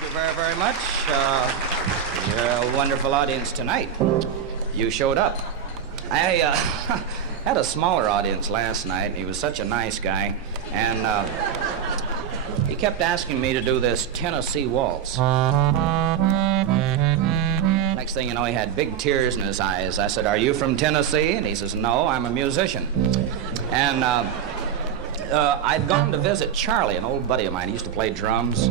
Thank you very, very much. You're a wonderful audience tonight. You showed up. I had a smaller audience last night, and he was such a nice guy, and he kept asking me to do this Tennessee waltz. Next thing you know, he had big tears in his eyes. I said, "Are you from Tennessee?" And he says, "No, I'm a musician." And I'd gone to visit Charlie, an old buddy of mine. He used to play drums.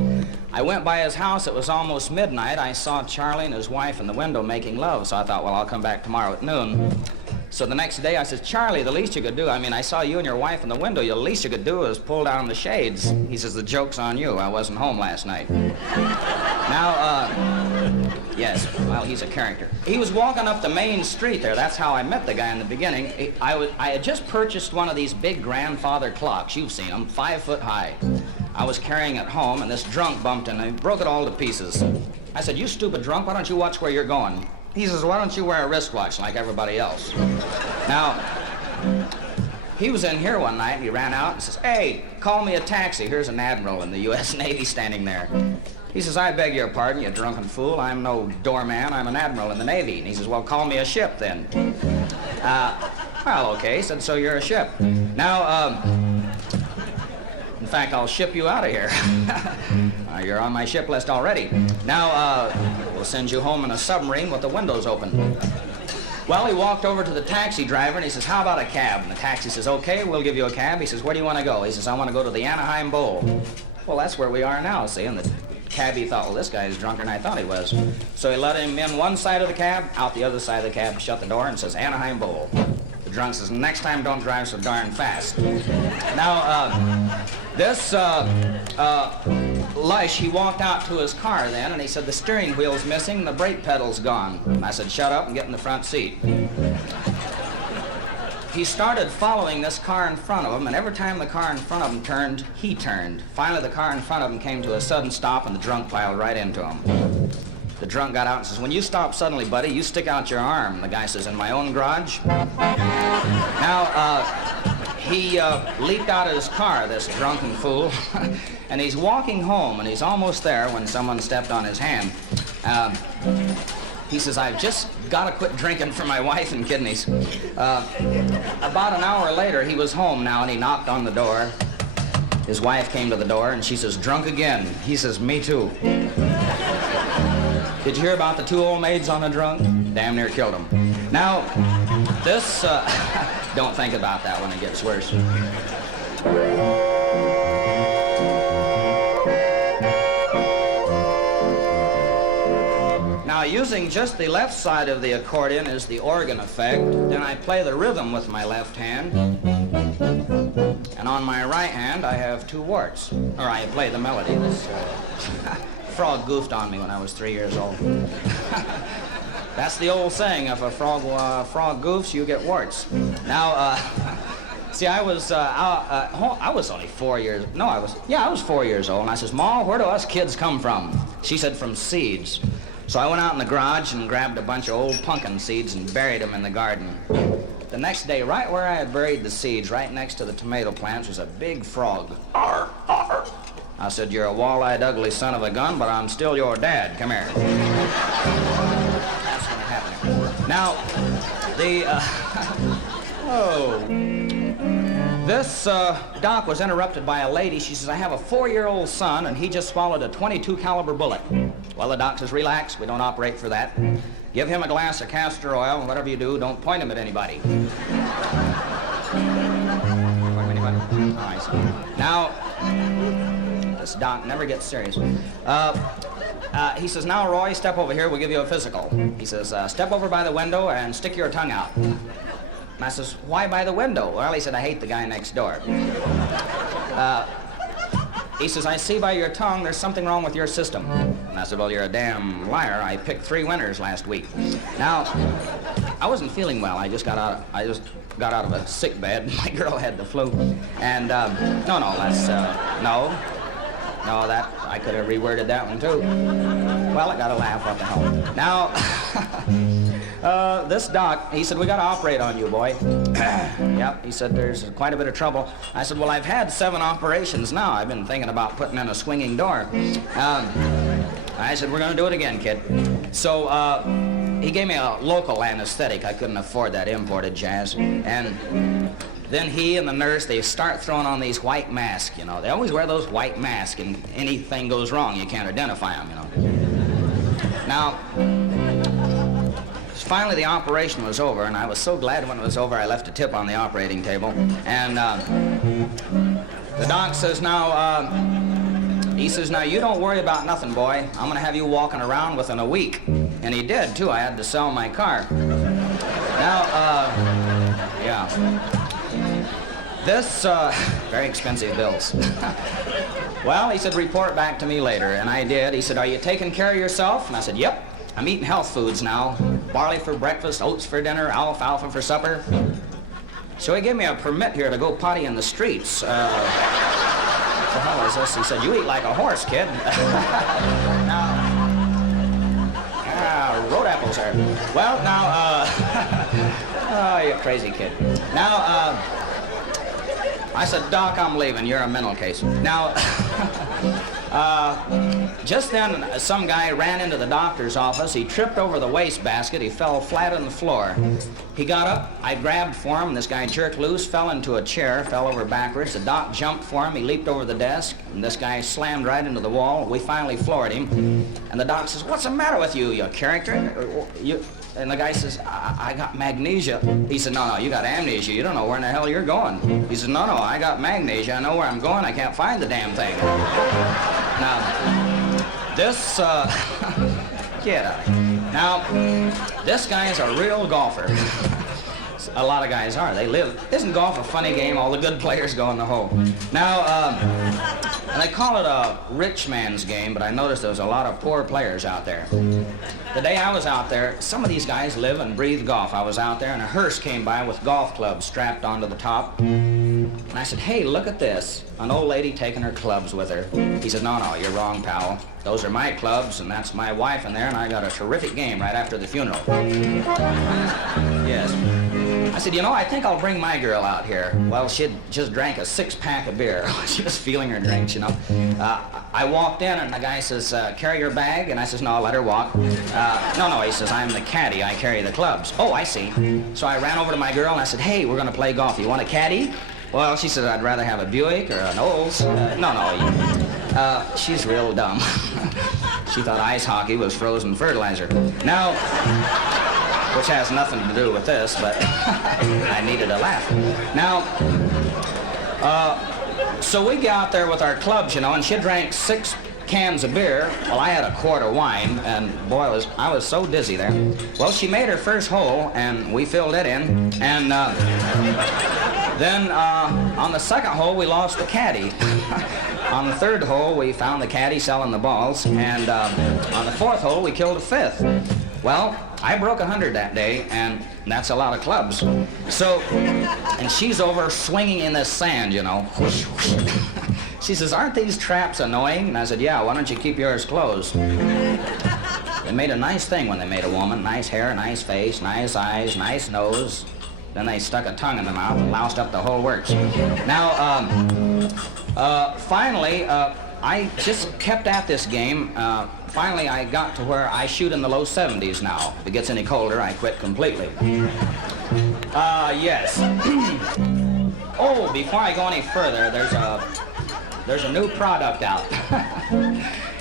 I went by his house. It was almost midnight. I saw Charlie and his wife in the window making love, so I thought, well, I'll come back tomorrow at noon. So the next day I said, "Charlie, the least you could do, I saw you and your wife in the window. The least you could do is pull down the shades." He says, "The joke's on you. I wasn't home last night." Now, yes, well, he's a character. He was walking up the main street there. That's how I met the guy in the beginning. I had just purchased one of these big grandfather clocks. You've seen them, 5 foot high. I was carrying it home, and this drunk bumped in and he broke it all to pieces. I said, "You stupid drunk, why don't you watch where you're going?" He says, "Why don't you wear a wristwatch like everybody else?" Now, he was in here one night, and he ran out and says, "Hey, call me a taxi. Here's an admiral in the U.S. Navy standing there." He says, "I beg your pardon, you drunken fool. I'm no doorman. I'm an admiral in the Navy." And he says, "Well, call me a ship then." Well, okay. He said, "So you're a ship." Now, in fact, I'll ship you out of here. You're on my ship list already. Now, we'll send you home in a submarine with the windows open. Well, he walked over to the taxi driver and he says, "How about a cab?" And the taxi says, "Okay, we'll give you a cab." He says, "Where do you want to go?" He says, "I want to go to the Anaheim Bowl." Well, that's where we are now, see? And the cabbie thought, well, this guy's drunker than I thought he was. So he let him in one side of the cab, out the other side of the cab, shut the door, and says, "Anaheim Bowl." The drunk says, "Next time don't drive so darn fast." Now, this lush, he walked out to his car then, and he said, "The steering wheel's missing, the brake pedal's gone." And I said, "Shut up and get in the front seat." He started following this car in front of him, and every time the car in front of him turned, he turned. Finally, the car in front of him came to a sudden stop, and the drunk plowed right into him. The drunk got out and says, "When you stop suddenly, buddy, you stick out your arm." And the guy says, "In my own garage?" Now, he leaped out of his car, this drunken fool, and he's walking home, and he's almost there when someone stepped on his hand. He says, "I've just got to quit drinking for my wife and kidneys." About an hour later, he was home now, and he knocked on the door. His wife came to the door, and she says, "Drunk again." He says, "Me too." Did you hear about the 2 old maids on the drunk? Damn near killed him. Now, this, don't think about that when it gets worse. Now, using just the left side of the accordion as the organ effect, then I play the rhythm with my left hand. And on my right hand, I have 2 warts. Or I play the melody. This frog goofed on me when I was 3 years old. That's the old saying, if a frog goofs, you get warts. Now, see, I was only 4 years, I was 4 years old, and I says, "Ma, where do us kids come from?" She said, "From seeds." So I went out in the garage and grabbed a bunch of old pumpkin seeds and buried them in the garden. The next day, right where I had buried the seeds, right next to the tomato plants, was a big frog. Arr, arr. I said, "You're a wall-eyed, ugly son of a gun, but I'm still your dad. Come here." That's what happened. Now, this doc was interrupted by a lady. She says, "I have a 4-year-old son, and he just swallowed a .22 caliber bullet." Well, the doc says, "Relax, we don't operate for that. Give him a glass of castor oil, and whatever you do, don't point him at anybody." Point him at anybody? Oh, I see. Now, this doc never gets serious. He says, "Now, Roy, step over here. We'll give you a physical." He says, "Step over by the window and stick your tongue out." And I says, "Why by the window?" Well, he said, "I hate the guy next door." He says, "I see by your tongue there's something wrong with your system." And I said, "Well, you're a damn liar. I picked 3 winners last week." Now, I wasn't feeling well. I just got out of a sick bed. My girl had the flu. And, no, that, I could have reworded that one, too. Well, I got to laugh, what the hell. Now, this doc, he said, "We got to operate on you, boy." Yep, he said, "There's quite a bit of trouble." I said, "Well, I've had 7 operations now. I've been thinking about putting in a swinging door." I said, we're going to do it again, kid. So he gave me a local anesthetic. I couldn't afford that imported jazz. And then he and the nurse, they start throwing on these white masks, you know. They always wear those white masks, and anything goes wrong, you can't identify them, you know. Now, finally the operation was over, and I was so glad when it was over I left a tip on the operating table. And the doc says, he says, now you don't worry about nothing, boy. I'm going to have you walking around within a week. And he did, too. I had to sell my car. Now, yeah. This, very expensive bills. Well, he said, report back to me later, and I did. He said, are you taking care of yourself? And I said, yep. I'm eating health foods now. Barley for breakfast, oats for dinner, alfalfa for supper. So he gave me a permit here to go potty in the streets. What the hell is this? He said, you eat like a horse, kid. Road apples there. Well, now, oh, you crazy kid. Now, I said, Doc, I'm leaving. You're a mental case. Now, just then, some guy ran into the doctor's office. He tripped over the wastebasket. He fell flat on the floor. He got up. I grabbed for him. This guy jerked loose, fell into a chair, fell over backwards. The doc jumped for him. He leaped over the desk, and this guy slammed right into the wall. We finally floored him. And the doc says, what's the matter with you, you character? And the guy says, I got magnesia. He said, no, you got amnesia. You don't know where in the hell you're going. He said, no, I got magnesia. I know where I'm going. I can't find the damn thing. Now, this, get out. Now, this guy is a real golfer. A lot of guys are. They live. Isn't golf a funny game? All the good players go in the hole. Now, and they call it a rich man's game, but I noticed there was a lot of poor players out there. The day I was out there, some of these guys live and breathe golf. I was out there, and a hearse came by with golf clubs strapped onto the top. And I said, hey, look at this. An old lady taking her clubs with her. He said, no, you're wrong, pal. Those are my clubs, and that's my wife in there, and I got a terrific game right after the funeral. Yes. I said, I think I'll bring my girl out here. Well, she'd just drank a 6-pack of beer. She was feeling her drinks, I walked in, and the guy says, carry your bag? And I says, no, I'll let her walk. No, he says, I'm the caddy. I carry the clubs. Oh, I see. So I ran over to my girl, and I said, hey, we're going to play golf. You want a caddy? Well, she said, I'd rather have a Buick or an Olds. No. She's real dumb. She thought ice hockey was frozen fertilizer. Now, which has nothing to do with this, but I needed a laugh. Now, so we got out there with our clubs, and she drank 6 cans of beer. Well, I had a quart of wine, and boy, I was so dizzy there. Well, she made her first hole, and we filled it in, and then on the second hole, we lost the caddy. On the third hole, we found the caddy selling the balls, and on the fourth hole, we killed a 5th. Well, I broke 100 that day, and that's a lot of clubs. So, and she's over swinging in this sand, Whoosh, whoosh. She says, aren't these traps annoying? And I said, yeah, why don't you keep yours closed? They made a nice thing when they made a woman. Nice hair, nice face, nice eyes, nice nose. Then they stuck a tongue in the mouth and loused up the whole works. Now, finally, I just kept at this game. Finally, I got to where I shoot in the low 70s now. If it gets any colder, I quit completely. Yes. Oh, before I go any further, there's a new product out.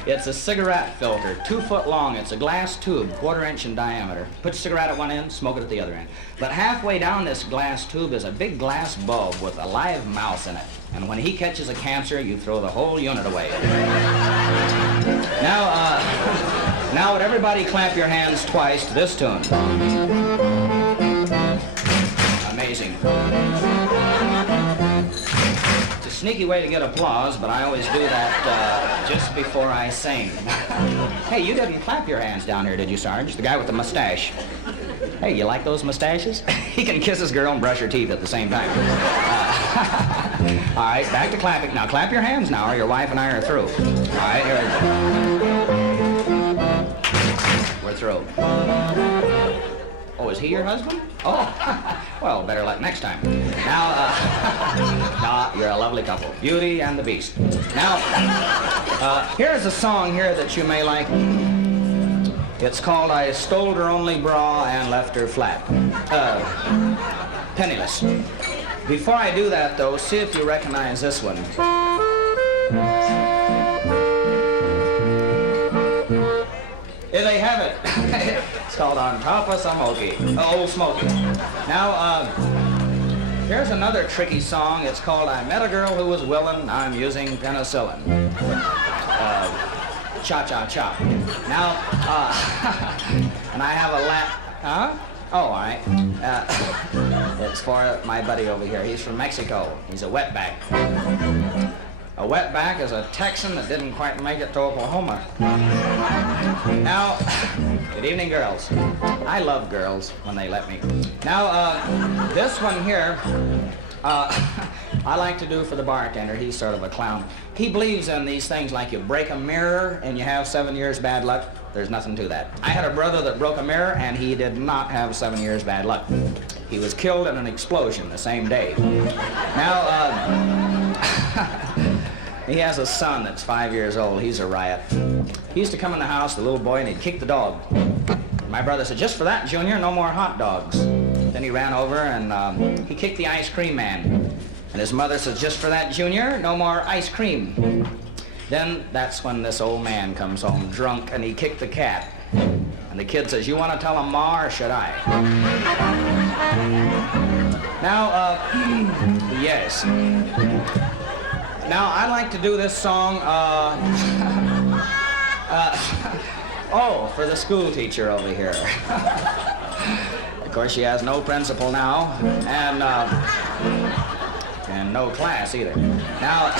It's a cigarette filter, 2 foot long. It's a glass tube, 1/4 inch in diameter. Put your cigarette at one end, smoke it at the other end. But halfway down this glass tube is a big glass bulb with a live mouse in it. And when he catches a cancer, you throw the whole unit away. Now would everybody clap your hands twice to this tune? Amazing. It's a sneaky way to get applause, but I always do that just before I sing. Hey, you didn't clap your hands down here, did you, Sarge? The guy with the mustache. Hey, you like those mustaches? He can kiss his girl and brush her teeth at the same time. All right, back to clapping. Now, clap your hands now, or your wife and I are through. All right, here we go. We're through. Oh, Oh, is he your husband? Oh, well, better luck next time. Now, no, you're a lovely couple. Beauty and the Beast. Now, here's a song here that you may like. It's called I Stole Her Only Bra and Left Her Flat. Penniless. Before I do that, though, see if you recognize this one. Here they have it. It's called On Top of Smoky. Old Smoky. Now, here's another tricky song. It's called I Met a Girl Who Was Willin', I'm Using Penicillin. Cha-cha-cha. Now, and I have a huh? Oh, all right. It's for my buddy over here. He's from Mexico. He's a wetback. A wetback is a Texan that didn't quite make it to Oklahoma. Now, good evening, girls. I love girls when they let me. Now, this one here, I like to do for the bartender. He's sort of a clown. He believes in these things like you break a mirror and you have 7 years bad luck. There's nothing to that. I had a brother that broke a mirror and he did not have 7 years bad luck. He was killed in an explosion the same day. Now, he has a son that's 5 years old. He's a riot. He used to come in the house, the little boy, and he'd kick the dog. My brother said, just for that, Junior, no more hot dogs. Then he ran over and he kicked the ice cream man. And his mother says, just for that, Junior, no more ice cream. Then that's when this old man comes home drunk and he kicked the cat. And the kid says, you want to tell him, Ma, or should I? Now, yes. Now, I like to do this song, oh, for the school teacher over here. Of course, she has no principal now, and no class either. Now,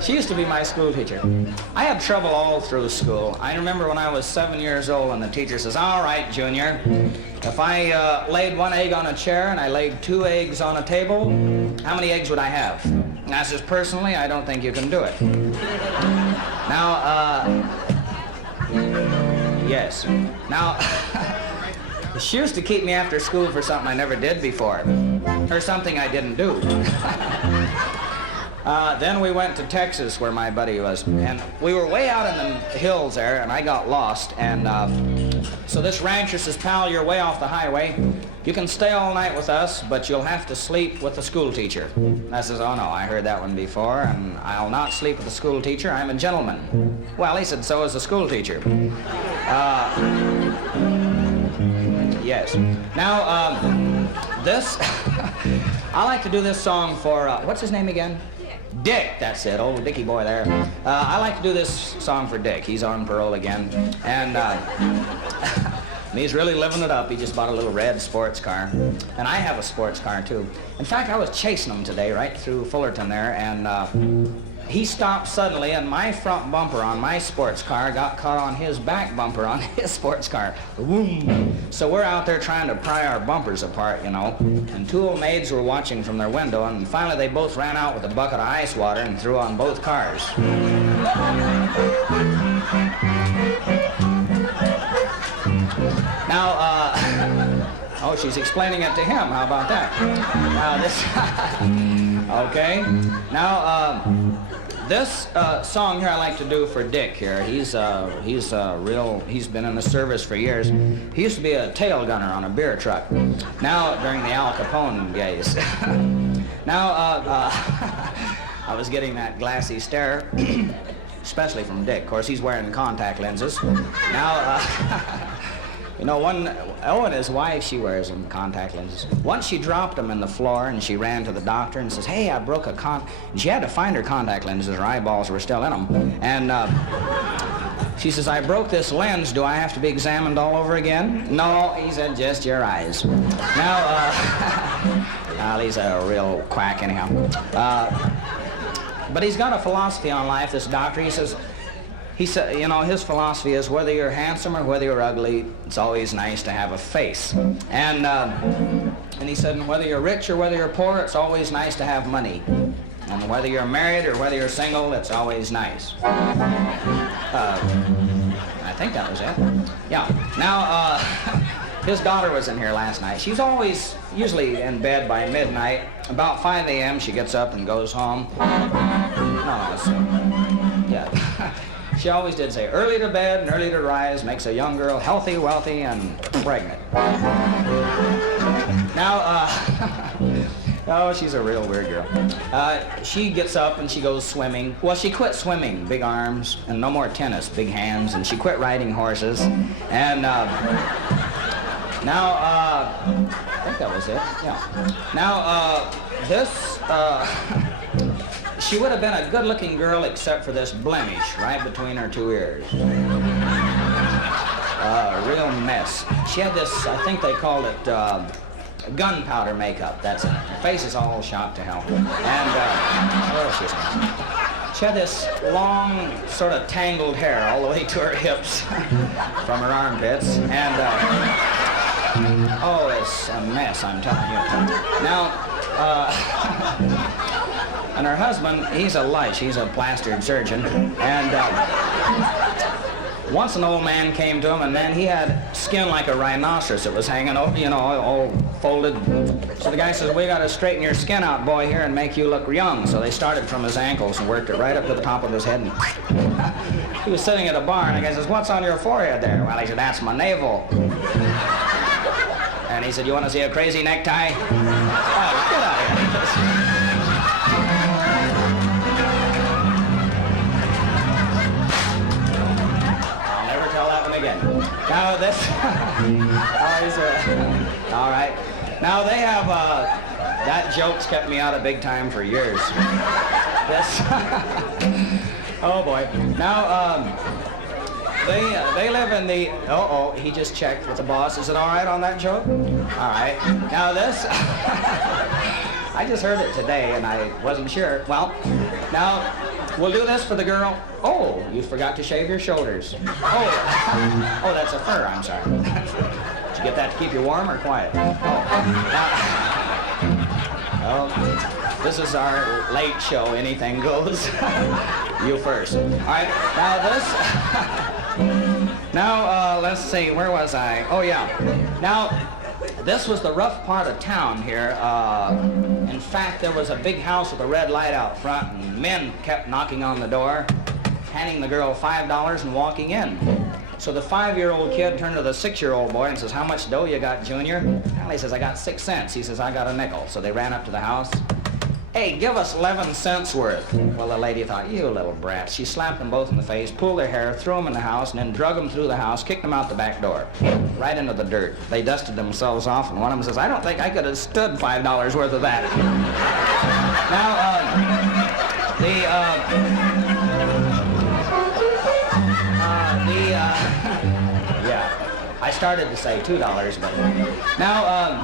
she used to be my school teacher. I had trouble all through school. I remember when I was 7 years old and the teacher says, all right, Junior, if I laid 1 egg on a chair and I laid 2 eggs on a table, how many eggs would I have? And I says, personally, I don't think you can do it. Now, yes. Now, she used to keep me after school for something I never did before, or something I didn't do. Then we went to Texas where my buddy was, and we were way out in the hills there, and I got lost, and so this rancher says, pal, you're way off the highway. You can stay all night with us, but you'll have to sleep with the school teacher. And I says, oh no, I heard that one before, and I'll not sleep with the school teacher, I'm a gentleman. Well, he said, so is the school teacher. Yes. Now, this, I like to do this song for, what's his name again? Dick, that's it, old Dickie boy there. I like to do this song for Dick. He's on parole again, and he's really living it up. He just bought a little red sports car, and I have a sports car too. In fact, I was chasing him today right through Fullerton there, and he stopped suddenly, and my front bumper on my sports car got caught on his back bumper on his sports car. Boom. So we're out there trying to pry our bumpers apart, you know, and 2 old maids were watching from their window, and finally they both ran out with a bucket of ice water and threw on both cars. Now, oh, she's explaining it to him. How about that? Now, this, okay. Now, this song here I like to do for Dick here. He's been in the service for years. He used to be a tail gunner on a beer truck. Now, during the Al Capone days. Now, I was getting that glassy stare, especially from Dick. Of course, he's wearing contact lenses. Now, you know, and his wife, she wears them, contact lenses. Once she dropped them in the floor, and she ran to the doctor and says, hey, I broke a and she had to find her contact lenses. Her eyeballs were still in them. And she says, I broke this lens. Do I have to be examined all over again? No, he said, just your eyes. Now, well, he's a real quack anyhow. But he's got a philosophy on life, this doctor. He said, you know, his philosophy is whether you're handsome or whether you're ugly, it's always nice to have a face. And he said, and whether you're rich or whether you're poor, it's always nice to have money. And whether you're married or whether you're single, it's always nice. I think that was it. Yeah. Now, his daughter was in here last night. She's always, usually in bed by midnight. About 5 a.m. she gets up and goes home. No, it's, yeah. She always did say, early to bed and early to rise makes a young girl healthy, wealthy, and pregnant. Now, oh, she's a real weird girl. She gets up and she goes swimming. Well, she quit swimming, big arms, and no more tennis, big hands, and she quit riding horses. And now, I think that was it, yeah. Now, she would have been a good-looking girl except for this blemish right between her two ears. Real mess. She had this, I think they called it, gunpowder makeup, that's it. Her face is all shot to hell. And, she had this long, sort of tangled hair all the way to her hips from her armpits. And, oh, it's a mess, I'm telling you. Now, and her husband, he's a lice, he's a plastered surgeon. And, once an old man came to him, and man, he had skin like a rhinoceros. It was hanging over, you know, all folded. So the guy says, we got to straighten your skin out, boy, here, and make you look young. So they started from his ankles and worked it right up to the top of his head. And he was sitting at a bar, and the guy says, what's on your forehead there? Well, he said, that's my navel. And he said, you want to see a crazy necktie? Oh, get out of here. Now this, all right. Now they have, that joke's kept me out of big time for years. This, oh boy. Now, they live in the, he just checked with the boss. Is it all right on that joke? All right. Now this, I just heard it today and I wasn't sure. Well, now, we'll do this for the girl. Oh, you forgot to shave your shoulders. Oh, that's a fur, I'm sorry. Did you get that to keep you warm or quiet? Oh, this is our late show, anything goes. You first. All right, now this, now let's see, where was I? Oh yeah, now this was the rough part of town here. In fact, there was a big house with a red light out front, and men kept knocking on the door, handing the girl $5 and walking in. So the 5-year-old kid turned to the 6-year-old boy and says, how much dough you got, Junior? Well, he says, I got 6 cents. He says, I got a nickel. So they ran up to the house. Hey, give us 11 cents worth. Well, the lady thought, you little brat. She slapped them both in the face, pulled their hair, threw them in the house, and then drug them through the house, kicked them out the back door, right into the dirt. They dusted themselves off, and one of them says, I don't think I could have stood $5 worth of that. Now, yeah, I started to say $2, but now,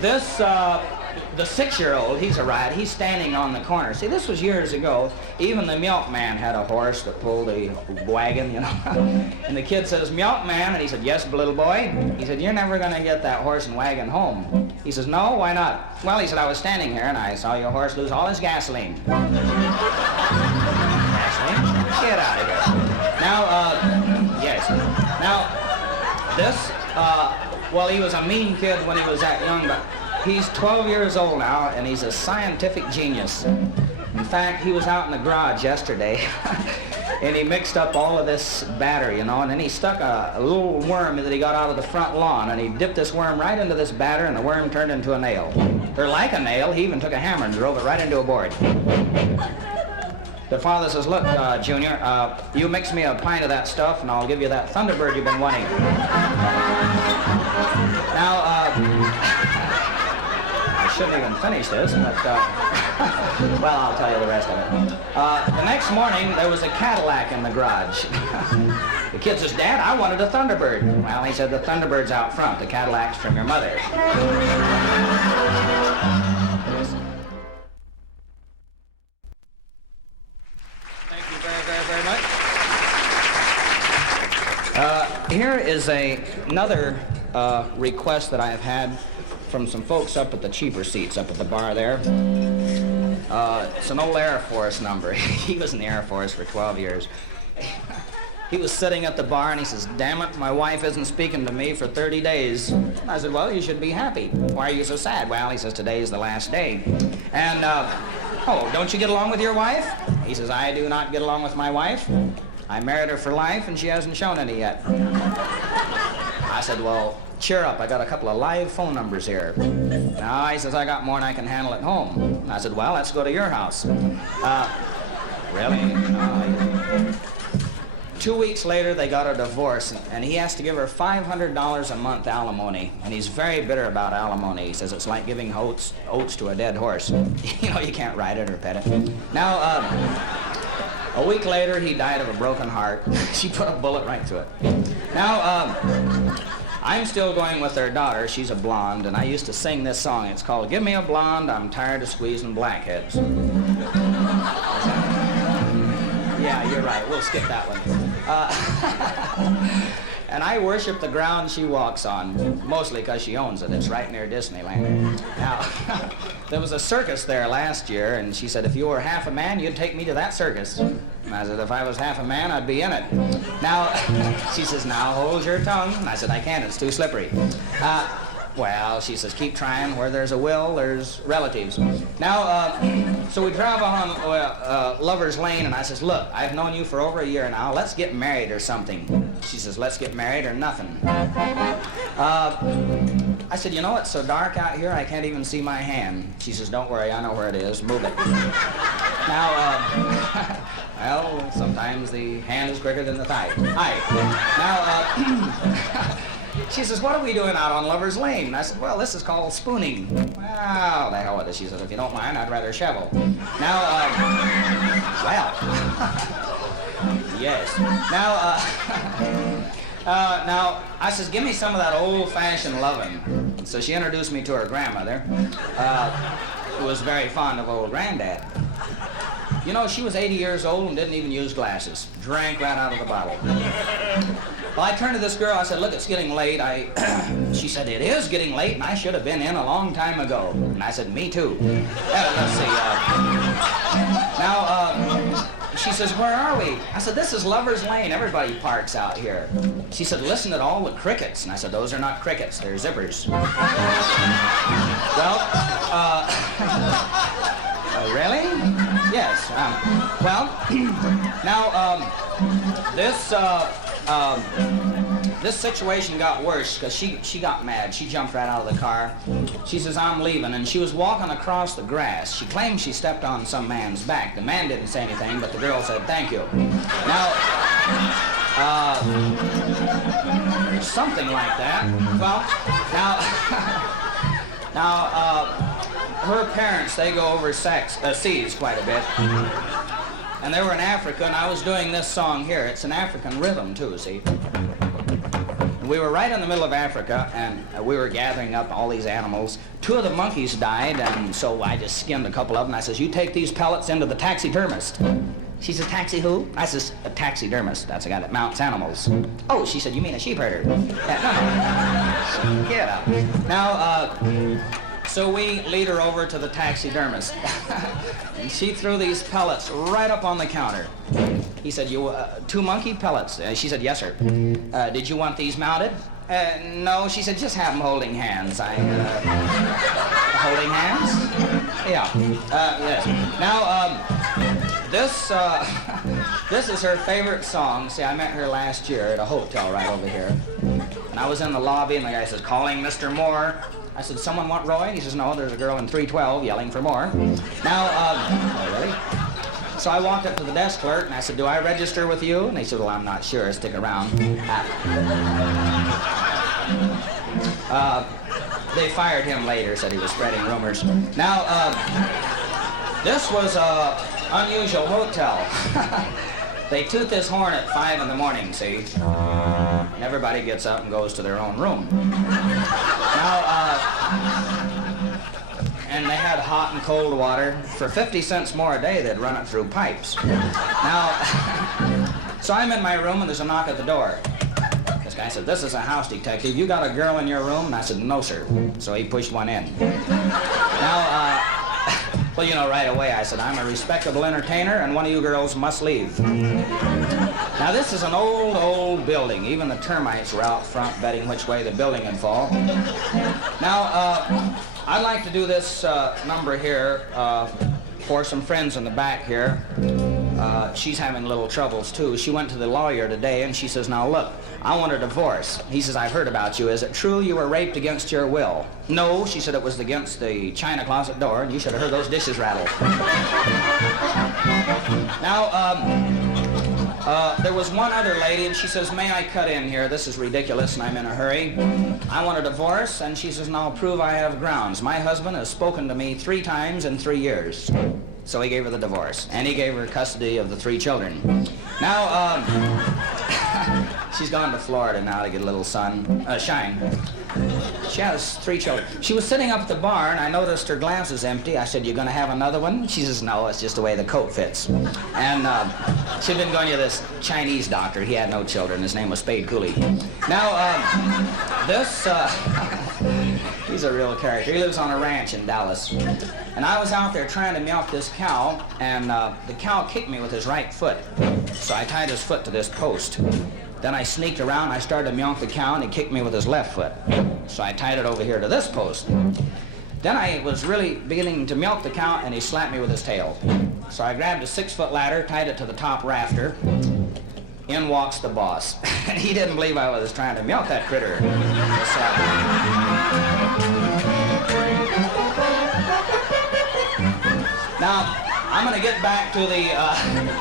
this, the 6-year-old, he's a riot. He's standing on the corner. See, this was years ago. Even the milkman had a horse that pulled a wagon, you know. And the kid says, milkman, and he said, yes, little boy. He said, you're never going to get that horse and wagon home. He says, no, why not? Well, he said, I was standing here and I saw your horse lose all his gasoline. Gasoline? Get out of here. Now, yes. Now, this, well, he was a mean kid when he was that young, but he's 12 years old now, and he's a scientific genius. In fact, he was out in the garage yesterday, and he mixed up all of this batter, you know, and then he stuck a little worm that he got out of the front lawn, and he dipped this worm right into this batter, and the worm turned into a nail. Or like a nail, he even took a hammer and drove it right into a board. The father says, look, Junior, you mix me a pint of that stuff, and I'll give you that Thunderbird you've been wanting. Now, I shouldn't even finish this, but, well, I'll tell you the rest of it. The next morning, there was a Cadillac in the garage. The kid says, Dad, I wanted a Thunderbird. Well, he said, the Thunderbird's out front. The Cadillac's from your mother. Thank you very, very, very much. Here is another request that I've had from some folks up at the cheaper seats up at the bar there. It's an old Air Force number. He was in the Air Force for 12 years. he was sitting at the bar, and he says, "Damn it, my wife isn't speaking to me for 30 days. I said, "Well, you should be happy. Why are you so sad?" "Well," he says, "today is the last day." And, "Oh, don't you get along with your wife?" He says, "I do not get along with my wife. I married her for life, and she hasn't shown any yet." I said, "Well, cheer up. I got a couple of live phone numbers here." "No," he says, "I got more than I can handle at home." I said, "Well, let's go to your house." Really? 2 weeks later, they got a divorce, and he has to give her $500 a month alimony, and he's very bitter about alimony. He says it's like giving oats to a dead horse. You know, you can't ride it or pet it. Now, a week later, he died of a broken heart. She put a bullet right through it. Now, I'm still going with their daughter. She's a blonde, and I used to sing this song. It's called "Give Me a Blonde, I'm Tired of Squeezing Blackheads." Yeah, you're right. We'll skip that one. And I worship the ground she walks on, mostly because she owns it. It's right near Disneyland. Now, there was a circus there last year, and she said, "If you were half a man, you'd take me to that circus." And I said, "If I was half a man, I'd be in it." Now, she says, "Now hold your tongue." And I said, "I can't, it's too slippery." Well, she says, "Keep trying. Where there's a will, there's relatives." Now, so we drive on Lover's Lane, and I says, "Look, I've known you for over a year now. Let's get married or something." She says, "Let's get married or nothing." I said, "You know, it's so dark out here, I can't even see my hand." She says, "Don't worry, I know where it is. Move it." Now, well, sometimes the hand is quicker than the thigh. Now, she says, "What are we doing out on Lover's Lane?" And I said, "Well, this is called spooning." "Well, the hell with it." She says, "If you don't mind, I'd rather shovel." Now, well, yes. Now, now, I says, "Give me some of that old-fashioned loving." So she introduced me to her grandmother, who was very fond of old granddad. You know, she was 80 years old and didn't even use glasses. Drank right out of the bottle. Well, I turned to this girl, I said, "Look, it's getting late." She said, "It is getting late, and I should have been in a long time ago." And I said, "Me too." Let's see. Now, she says, "Where are we?" I said, "This is Lover's Lane. Everybody parks out here." She said, "Listen at all the crickets." And I said, "Those are not crickets, they're zippers." Well, really? Yes. Well, now, this situation got worse because she got mad. She jumped right out of the car. She says, "I'm leaving," and she was walking across the grass. She claimed she stepped on some man's back. The man didn't say anything, but the girl said, "Thank you." Now, something like that. Well, now, her parents, they go overseas quite a bit. And they were in Africa, and I was doing this song here. It's an African rhythm, too, see? And we were right in the middle of Africa, and we were gathering up all these animals. 2 of the monkeys died, and so I just skinned a couple of them. I says, "You take these pellets into the taxidermist." She says, "Taxi who?" I says, "A taxidermist. That's a guy that mounts animals." "Oh," she said, "you mean a sheep herder?" No. Get up. Now, so we lead her over to the taxidermist. And she threw these pellets right up on the counter. He said, "You, 2 monkey pellets?" She said, "Yes, sir." "Did you want these mounted?" "No," she said, "just have them holding hands." Holding hands? Yeah. Yes. Now, this is her favorite song. See, I met her last year at a hotel right over here. And I was in the lobby, and the guy says, "Calling Mr. Moore." I said, "Someone want Roy?" He says, "No, there's a girl in 312 yelling for more." Now, oh, really? So I walked up to the desk clerk, and I said, "Do I register with you?" And he said, "Well, I'm not sure. Stick around." They fired him later, said he was spreading rumors. Now, this was an unusual hotel. They toot this horn at 5 in the morning, see? And everybody gets up and goes to their own room. Now, and they had hot and cold water. For 50 cents more a day, they'd run it through pipes. Now, so I'm in my room, and there's a knock at the door. This guy said, "This is a house detective. You got a girl in your room?" And I said, "No, sir." So he pushed one in. Now, Well, you know, right away I said, I'm a respectable entertainer and one of you girls must leave. Now, this is an old, old building. Even the termites were out front betting which way the building would fall. Now, I'd like to do this number here for some friends in the back here. She's having little troubles, too. She went to the lawyer today, and she says, now, look, I want a divorce. He says, I've heard about you. Is it true you were raped against your will? No, she said, it was against the china closet door, and you should have heard those dishes rattle. Now, there was one other lady, and she says, may I cut in here? This is ridiculous, and I'm in a hurry. I want a divorce, and she says, and I'll prove I have grounds. My husband has spoken to me 3 times in 3 years. So he gave her the divorce, and he gave her custody of the 3 children. Now, she's gone to Florida now to get a little shine. She has 3 children. She was sitting up at the bar, and I noticed her glass is empty. I said, you gonna have another one? She says, no, it's just the way the coat fits. And she'd been going to this Chinese doctor. He had no children. His name was Spade Cooley. Now, he's a real character. He lives on a ranch in Dallas. And I was out there trying to milk this cow, and the cow kicked me with his right foot. So I tied his foot to this post. Then I sneaked around, I started to milk the cow, and he kicked me with his left foot. So I tied it over here to this post. Then I was really beginning to milk the cow, and he slapped me with his tail. So I grabbed a 6-foot ladder, tied it to the top rafter. In walks the boss. And he didn't believe I was trying to milk that critter. Now, I'm going to get back to the,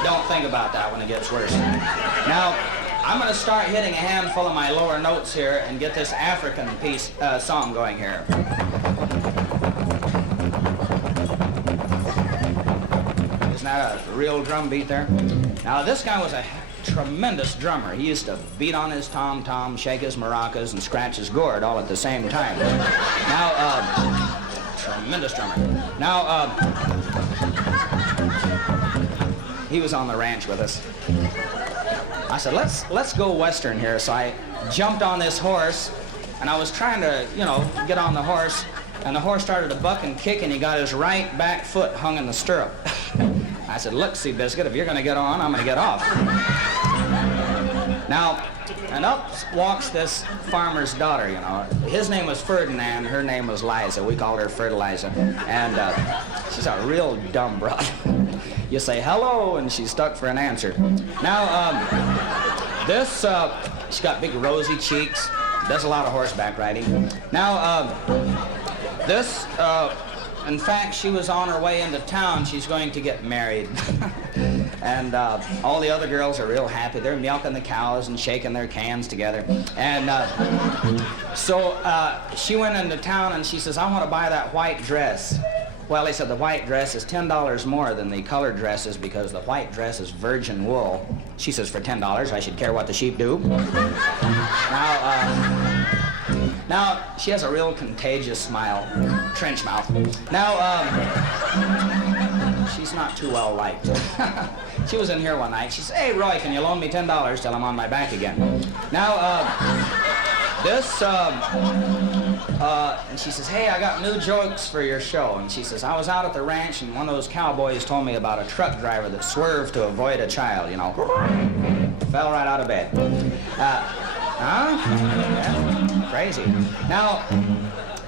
don't think about that when it gets worse. Now, I'm going to start hitting a handful of my lower notes here and get this African song going here. Isn't that a real drum beat there? Now, this guy was a tremendous drummer. He used to beat on his tom-tom, shake his maracas, and scratch his gourd all at the same time. Now, tremendous drummer. Now, he was on the ranch with us. I said, let's go western here. So I jumped on this horse, and I was trying to, you know, get on the horse, and the horse started to buck and kick, and he got his right back foot hung in the stirrup. I said, look, Seabiscuit, if you're going to get on, I'm going to get off. Now, and up walks this farmer's daughter, you know. His name was Ferdinand, her name was Liza. We called her Fertilizer. And she's a real dumb broad. You say hello, and she's stuck for an answer. Now, she's got big rosy cheeks, does a lot of horseback riding. Now, in fact, she was on her way into town. She's going to get married. And all the other girls are real happy. They're milking the cows and shaking their cans together. And so she went into town, and she says, I want to buy that white dress. Well, he said the white dress is $10 more than the colored dresses because the white dress is virgin wool. She says, for $10, I should care what the sheep do. Now, she has a real contagious smile, trench mouth. Now, she's not too well liked. She was in here one night. She said, hey, Roy, can you loan me $10 till I'm on my back again? Now, and she says, hey, I got new jokes for your show. And she says, I was out at the ranch, and one of those cowboys told me about a truck driver that swerved to avoid a child, you know. Fell right out of bed. Yeah, crazy. Now,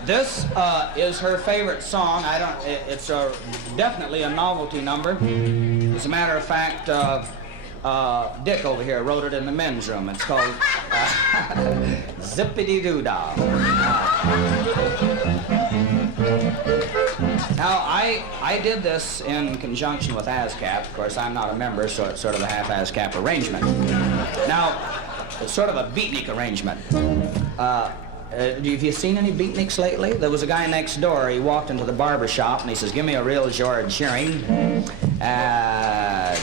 this is her favorite song. It's definitely a novelty number. As a matter of fact, Dick over here wrote it in the men's room. It's called Zippity-Doo-Dah. Now, I did this in conjunction with ASCAP. Of course, I'm not a member, so it's sort of a half ASCAP arrangement. Now, it's sort of a beatnik arrangement. Have you seen any beatniks lately? There was a guy next door. He walked into the barber shop, and he says, give me a real George Shearing.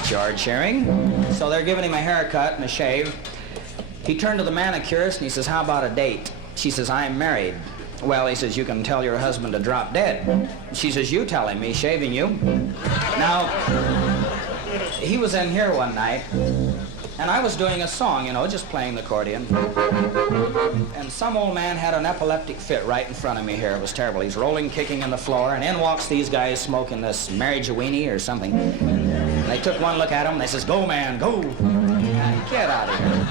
George Shearing. So they're giving him a haircut and a shave. He turned to the manicurist, and he says, how about a date? She says, I'm married. Well, he says, you can tell your husband to drop dead. She says, you tell him, he's shaving you. Now, he was in here one night, and I was doing a song, you know, just playing the accordion. And some old man had an epileptic fit right in front of me here. It was terrible. He's rolling, kicking in the floor, and in walks these guys smoking this marijuana or something. And they took one look at him, and they says, "Go, man, go." Get out of here.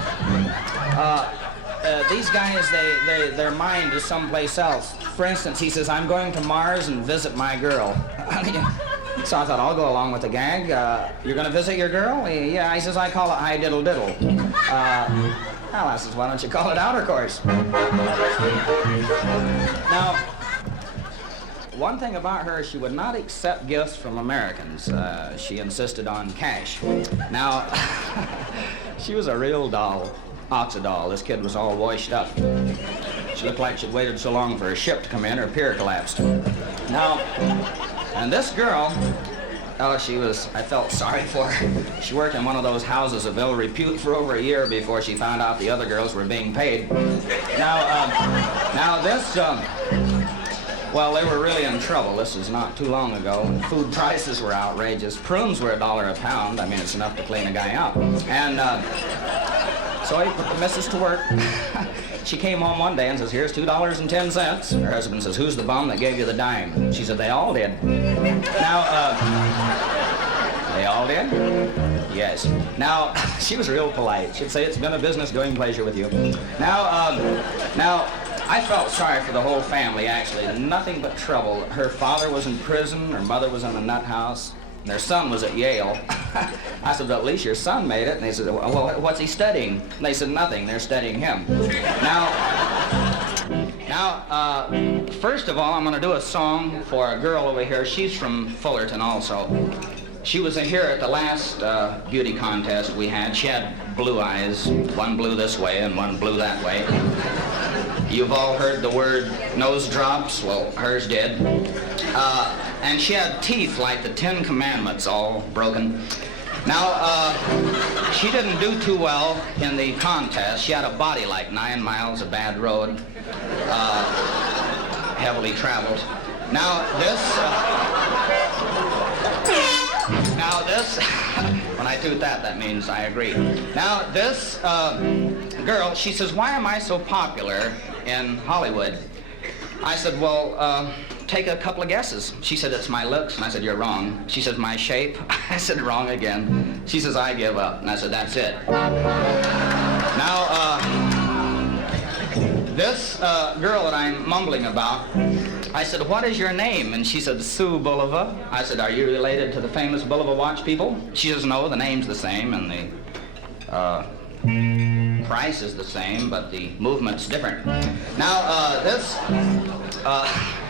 These guys, their mind is someplace else. For instance, he says, "I'm going to Mars and visit my girl." So I thought, I'll go along with the gag. You're going to visit your girl? Yeah, he says, "I call it high diddle diddle." Well, I says, "Why don't you call it outer course?" Now, one thing about her, she would not accept gifts from Americans. She insisted on cash. Now, she was a real doll, oxidol. This kid was all washed up. She looked like she'd waited so long for a ship to come in, her pier collapsed. Now, and this girl, oh, I felt sorry for her. She worked in one of those houses of ill repute for over a year before she found out the other girls were being paid. Now this, well, they were really in trouble. This is not too long ago. Food prices were outrageous. Prunes were $1 a pound. I mean, it's enough to clean a guy out. And so he put the missus to work. She came home one day and says, "Here's $2.10. Her husband says, "Who's the bum that gave you the dime?" She said, "They all did." Now, they all did? Yes. Now, she was real polite. She'd say, "It's been a business doing pleasure with you." Now, I felt sorry for the whole family, actually. Nothing but trouble. Her father was in prison, her mother was in the nut house, and their son was at Yale. I said, "Well, at least your son made it." And they said, "Well, what's he studying?" And they said, "Nothing, they're studying him." Now, first of all, I'm going to do a song for a girl over here. She's from Fullerton also. She was here at the last beauty contest we had. She had blue eyes, one blue this way and one blue that way. You've all heard the word nose drops. Well, hers did. And she had teeth like the 10 Commandments, all broken. Now, she didn't do too well in the contest. She had a body like 9 miles of bad road, heavily traveled. Now this, when I toot that means I agree. Now, this girl, she says, "Why am I so popular in Hollywood?" I said, "Well, take a couple of guesses." She said, "It's my looks." And I said, "You're wrong." She said, "My shape." I said, "Wrong again." She says, "I give up." And I said, "That's it." Now, this girl that I'm mumbling about, I said, "What is your name?" And she said, "Sue Bulova." I said, "Are you related to the famous Bulova watch people?" She says, "No, the name's the same and the price is the same, but the movement's different." Now,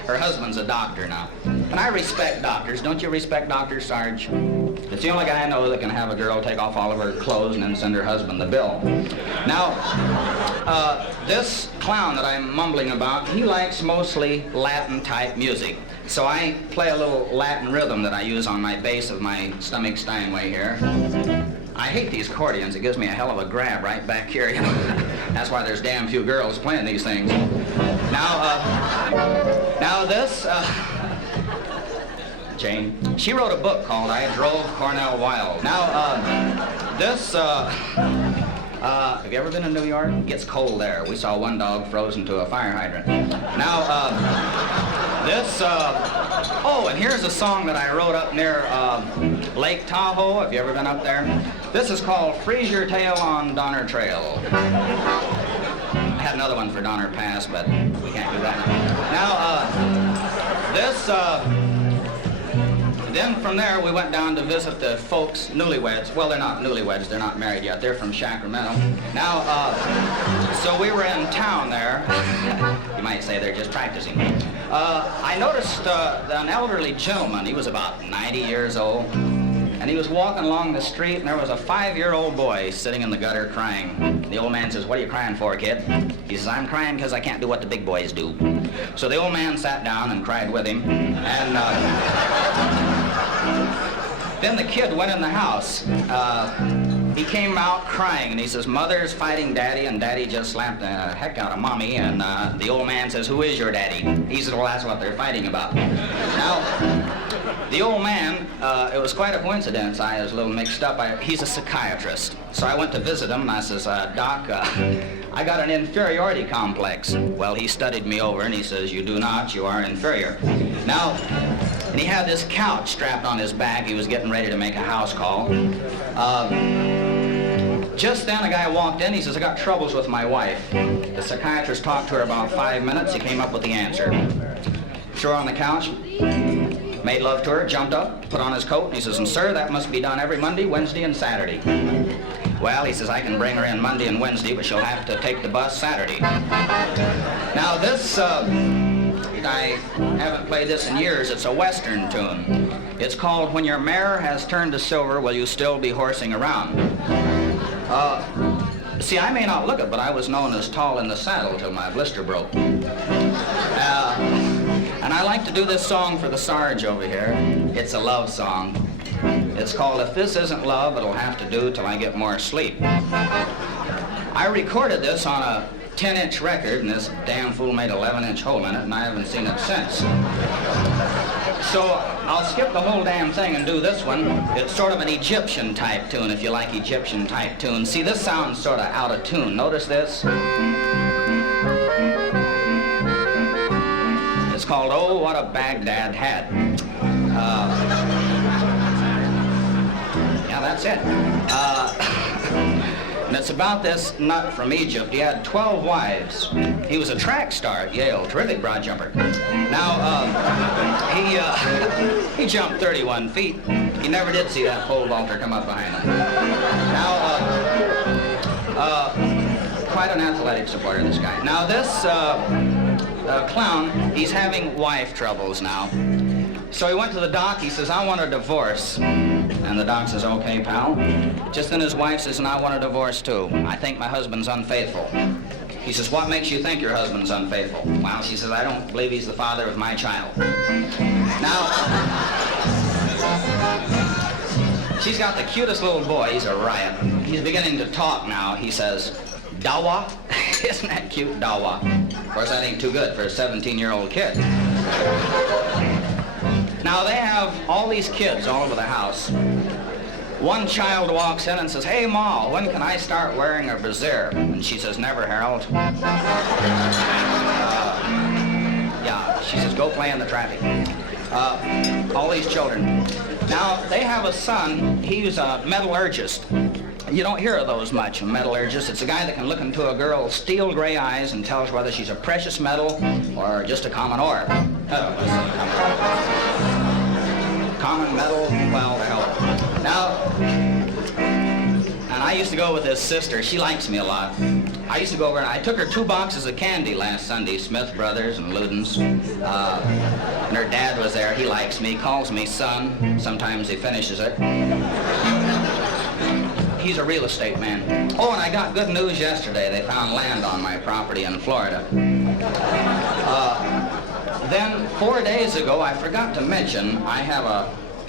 her husband's a doctor now. And I respect doctors. Don't you respect doctors, Sarge? It's the only guy I know that can have a girl take off all of her clothes and then send her husband the bill. Now, this clown that I'm mumbling about, he likes mostly Latin-type music. So I play a little Latin rhythm that I use on my bass of my stomach Steinway here. I hate these accordions. It gives me a hell of a grab right back here, you know. That's why there's damn few girls playing these things. Now this, Jane, she wrote a book called "I Drove Cornell Wild." Now, have you ever been in New York? It gets cold there. We saw one dog frozen to a fire hydrant. Now, oh, and here's a song that I wrote up near Lake Tahoe. Have you ever been up there? This is called "Freeze Your Tail on Donner Trail." I had another one for Donner Pass, but we can't do that now. Then from there we went down to visit the folks, newlyweds. Well, they're not newlyweds, they're not married yet. They're from Sacramento. Now, so we were in town there. You might say they're just practicing. I noticed an elderly gentleman. He was about 90 years old. And he was walking along the street, and there was a 5-year-old boy sitting in the gutter crying. The old man says, "What are you crying for, kid?" He says, "I'm crying because I can't do what the big boys do." So the old man sat down and cried with him. And then the kid went in the house. he came out crying, and he says, Mother's fighting Daddy, and Daddy just slapped the heck out of Mommy, and the old man says, who is your daddy? He said, well, that's what they're fighting about. Now, the old man, it was quite a coincidence. I was a little mixed up. He's a psychiatrist. So I went to visit him, and I says, Doc, I got an inferiority complex. Well, he studied me over, and he says, you do not, you are inferior. Now, and he had this couch strapped on his back. He was getting ready to make a house call. Just then, a guy walked in. He says, I got troubles with my wife. The psychiatrist talked to her about 5 minutes. He came up with the answer. Threw her on the couch, made love to her, jumped up, put on his coat, and he says, and sir, that must be done every Monday, Wednesday, and Saturday. Well, he says, I can bring her in Monday and Wednesday, but she'll have to take the bus Saturday. Now, this, I haven't played this in years. It's a Western tune. It's called When Your Mare Has Turned to Silver, Will You Still Be Horsing Around? See, I may not look it, but I was known as tall in the saddle till my blister broke. And I like to do this song for the Sarge over here. It's a love song. It's called If This Isn't Love, It'll Have to Do Till I Get More Sleep. I recorded this on a 10-inch record, and this damn fool made an 11-inch hole in it, and I haven't seen it since. So I'll skip the whole damn thing and do this one. It's sort of an Egyptian type tune, if you like Egyptian type tunes. See, this sounds sort of out of tune. Notice this. It's called Oh, What a Baghdad Hat. Yeah, that's it. And it's about this nut from Egypt. He had 12 wives. He was a track star at Yale, terrific broad jumper. Now, he jumped 31 feet. He never did see that pole vaulter come up behind him. Now, quite an athletic supporter, this guy. Now, this clown, he's having wife troubles now. So he went to the doc. He says, I want a divorce. And the doc says, okay, pal. Just then his wife says, and I want a divorce too. I think my husband's unfaithful. He says, what makes you think your husband's unfaithful? Well, she says, I don't believe he's the father of my child. Now, she's got the cutest little boy. He's a riot. He's beginning to talk now. He says, Dawa? Isn't that cute, Dawa? Of course, that ain't too good for a 17-year-old kid. Now, they have all these kids all over the house. One child walks in and says, hey, Ma, when can I start wearing a brassiere? And she says, never, Harold. Yeah, she says, go play in the traffic. All these children. Now, they have a son. He's a metallurgist. You don't hear of those much, a metallurgist. It's a guy that can look into a girl's steel gray eyes and tells whether she's a precious metal or just a common ore. Common metal, well, the hell. Now, and I used to go with his sister. She likes me a lot. I used to go over and I took her 2 boxes of candy last Sunday, Smith Brothers and Ludens. And her dad was there. He likes me, calls me son. Sometimes he finishes it. He's a real estate man. Oh, and I got good news yesterday. They found land on my property in Florida. Then 4 days ago, I forgot to mention, I have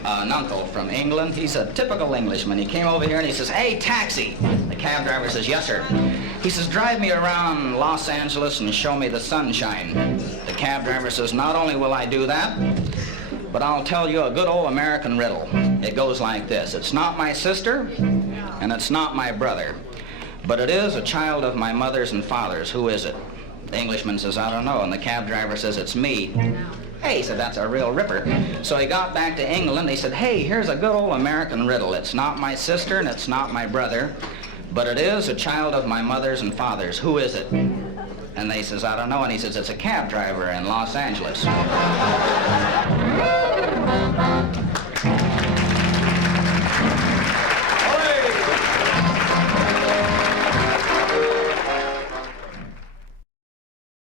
an uncle from England. He's a typical Englishman. He came over here and he says, hey, taxi. The cab driver says, yes, sir. He says, drive me around Los Angeles and show me the sunshine. The cab driver says, not only will I do that, but I'll tell you a good old American riddle. It goes like this. It's not my sister, and it's not my brother, but it is a child of my mother's and father's. Who is it? The Englishman says, I don't know. And the cab driver says, it's me. Hey, he said, that's a real ripper. So he got back to England. He said, hey, here's a good old American riddle. It's not my sister and it's not my brother, but it is a child of my mother's and father's. Who is it? And they says, I don't know. And he says, it's a cab driver in Los Angeles.